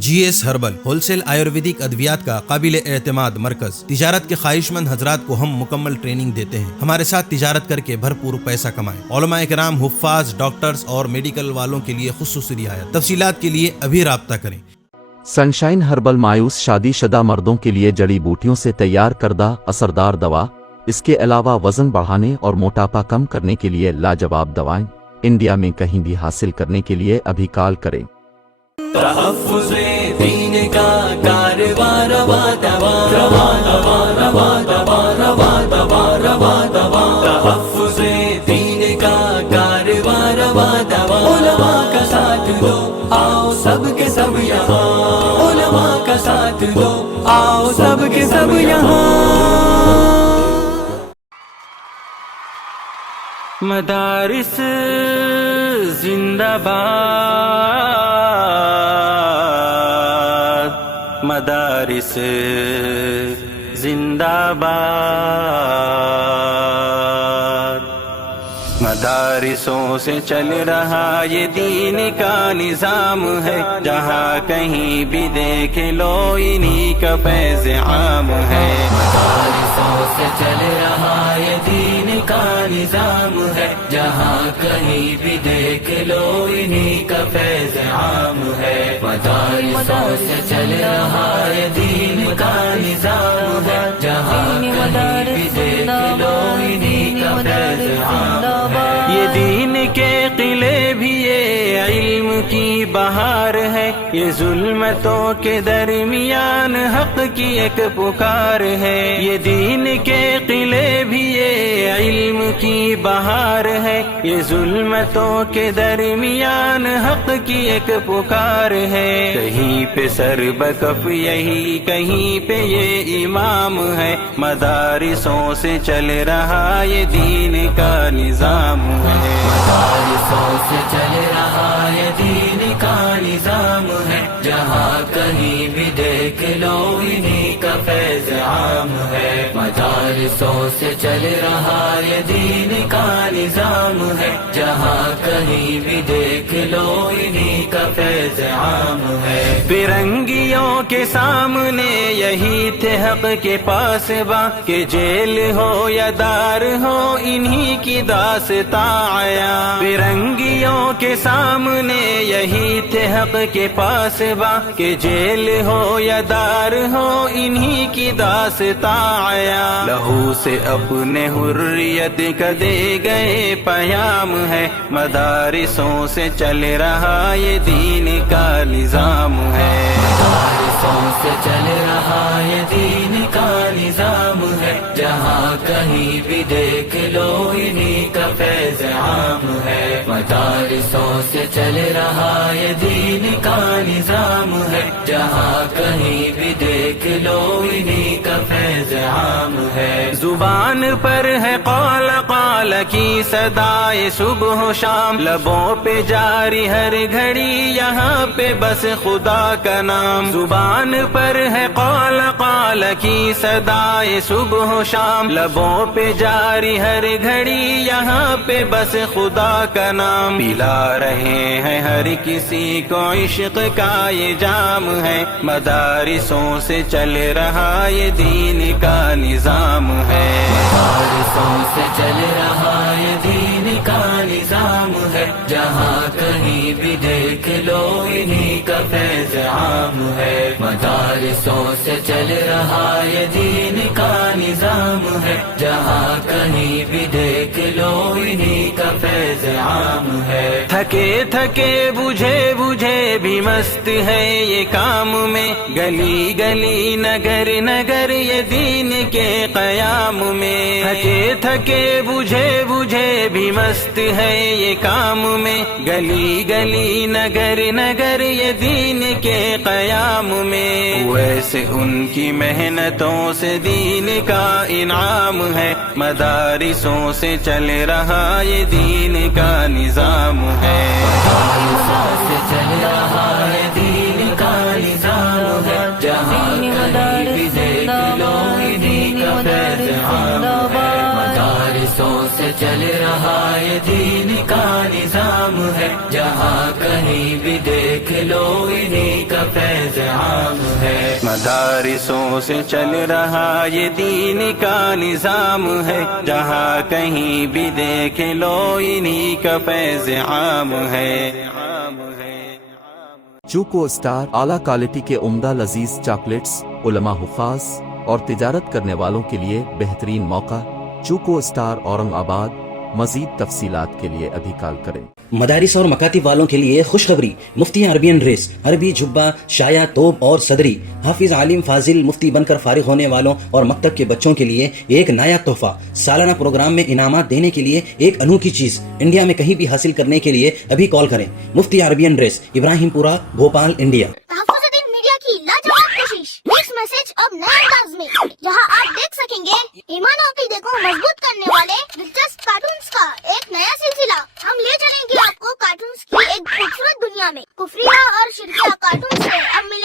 جی S herbal wholesale Ayurvedic ادویات کا قابل اعتماد مرکز تجارت کے خواہش مند حضرات کو ہم مکمل ٹریننگ دیتے ہیں۔ ہمارے ساتھ تجارت کر کے بھرپور پیسہ کمائیں۔ علماء کرام، حفاظ، ڈاکٹرز اور میڈیکل والوں کے لیے خصوصی رعایت۔ تفصیلات کے لیے ابھی رابطہ کریں۔ سنشائن ہربل مایوس شادی شدہ مردوں کے لیے جڑی بوٹیوں سے تیار کردہ اثردار دوا۔ اس کے علاوہ وزن بڑھانے اور موٹاپا کم کرنے کے لیے لاجواب دوائیں انڈیا میں کہیں بھی حاصل کرنے کے لیے ابھی کال کریں۔ تحفظ دین کا کاروبار روا دوا روا دوا روا دوا روا دوا روا دوا تحفظ دین کا کاروبار روا دوا علماء کا ساتھ دو آؤ سب کے سب یہاں، علماء کا ساتھ دو آؤ سب کے سب یہاں۔ مدارس زندہ باد، مدارس زندہ باد، مدارسوں سے چل رہا یہ دین کا نظام ہے، جہاں کہیں بھی دیکھ لو انہی کا فیض عام ہے۔ مدارسوں سے چل رہا یہ دین کا نظام ہے، جہاں کہیں بھی دیکھ لو انہی کا فیض عام ہے۔ مدارسوں سے چل رہا یہ دین کا نظام ہے، جہاں کہیں بھی دیکھ لو انہی کا فیض عام ہے۔ یہ دین کے قلعے بھی یہ علم کی بہار ہے، یہ ظلمتوں کے درمیان حق کی ایک پکار ہے۔ یہ دین کے قلعے بھی یہ علم کی بہار ہے، یہ ظلمتوں کے درمیان حق کی ایک پکار ہے۔ کہیں پہ سر بکف یہی، کہیں پہ یہ امام ہے، مدارسوں سے چل رہا یہ دین کا نظام ہے۔ مدارسوں سے چل رہا یہ دین کا نظام ہے، جہاں کہیں بھی دیکھ لو انہی کا فیض عام ہے۔ مدارسوں سے چل رہا یہ دین کا نظام ہے، جہاں کہیں بھی دیکھ لو انہی کا فیض عام ہے۔ فرنگیوں کے سامنے یہی تھے حق کے پاس باں، کہ جیل ہو یا دار ہو انہی کی داستاں آیا۔ فرنگیوں کے سامنے یہی تھے حق کے پاس باں، کہ جیل ہو یا دار ہو انہی کی داستاں آیا۔ لہو سے اپنے حریت کا دے گئے پیام ہے، مدارسوں سے چل رہا یہ دین کا نظام ہے۔ مدارسوں سے چل رہا یہ دین کا نظام ہے، جہاں کہیں بھی دیکھ لو انہی کا فیض عام ہے۔ مدارسوں سے چل رہا یہ دین کا نظام ہے، جہاں کہیں بھی دیکھ لو انہی کا فیض عام ہے۔ زبان پر ہے قال قال کی صدائے صبح و شام، لبوں پہ جاری ہر گھڑی یہاں پہ بس خدا کا نام۔ زبان پر ہے قال قال کی صدائے صبح و شام، لبوں پہ جاری ہر گھڑی یہاں پہ بس خدا کا نام۔ پلا رہے ہیں ہر کسی کو عشق کا یہ جام ہے، مدارسوں سے چل رہا یہ دین کا نظام ہے۔ مدارسوں سے چل رہا یہ دین کا نظام ہے، جہاں کہیں بھی دیکھ لو انہی کا فیض عام ہے۔ مدارسوں سے چل رہا یہ دین کا نظام ہے، جہاں کہیں بھی دیکھ لو انہی کا فیض عام ہے۔ تھکے تھکے بجھے بجھے بھی مست ہے یہ کام میں، گلی گلی نگر نگر یہ دین کے قیام میں۔ تھکے تھکے بجھے بجھے بھی مست ہے یہ کام میں، گلی گلی نگر نگر یہ دین کے قیام میں۔ ویسے ان کی محنتوں سے دین کا انعام ہے، مدارسوں سے چل رہا یہ دین کا نظام ہے۔ مدارسوں سے چل رہا یہ دین کا نظام ہے، جہاں کہیں بھی دیکھ لو انہی کا فیض عام ہے۔ مدارسوں سے چل رہا یہ دین کا نظام نظام ہے، جہاں کہیں بھی دیکھ لو انہی کا فیض عام ہے۔ مدارسوں سے چل رہا یہ دین کا نظام ہے، جہاں کہیں بھی دیکھ لو انہی کا فیض عام ہے۔ چوکو اسٹار اعلیٰ کوالٹی کے عمدہ لذیذ چاکلیٹس، علماء، حفاظ اور تجارت کرنے والوں کے لیے بہترین موقع۔ چوکو اسٹار اورنگ آباد۔ مزید تفصیلات کے لیے ابھی کال کریں۔ مدارس اور مکاتب والوں کے لیے خوشخبری، مفتی عربین ڈریس، عربی جبہ، شایا، توب اور صدری، حافظ عالم فاضل مفتی بن کر فارغ ہونے والوں اور مکتب کے بچوں کے لیے ایک نیا تحفہ۔ سالانہ پروگرام میں انعامات دینے کے لیے ایک انوکھی چیز انڈیا میں کہیں بھی حاصل کرنے کے لیے ابھی کال کریں۔ مفتی عربین ڈریس، ابراہیم پورہ، بھوپال، انڈیا۔ تحفظ میڈیا کی لاجواب کوشش، نیکسٹ میسج اب نئے انداز میں، جہاں آپ دیکھ سکیں گے ایمان و عقیدے کو مضبوط کرنے والے دلچسپ کارٹونز کا ایک نیا سلسلہ۔ ہم لے چلیں گے آپ کو کارٹونز کی ایک خوبصورت دنیا میں۔ کفریہ اور شرکیہ کارٹونز سے اب ملے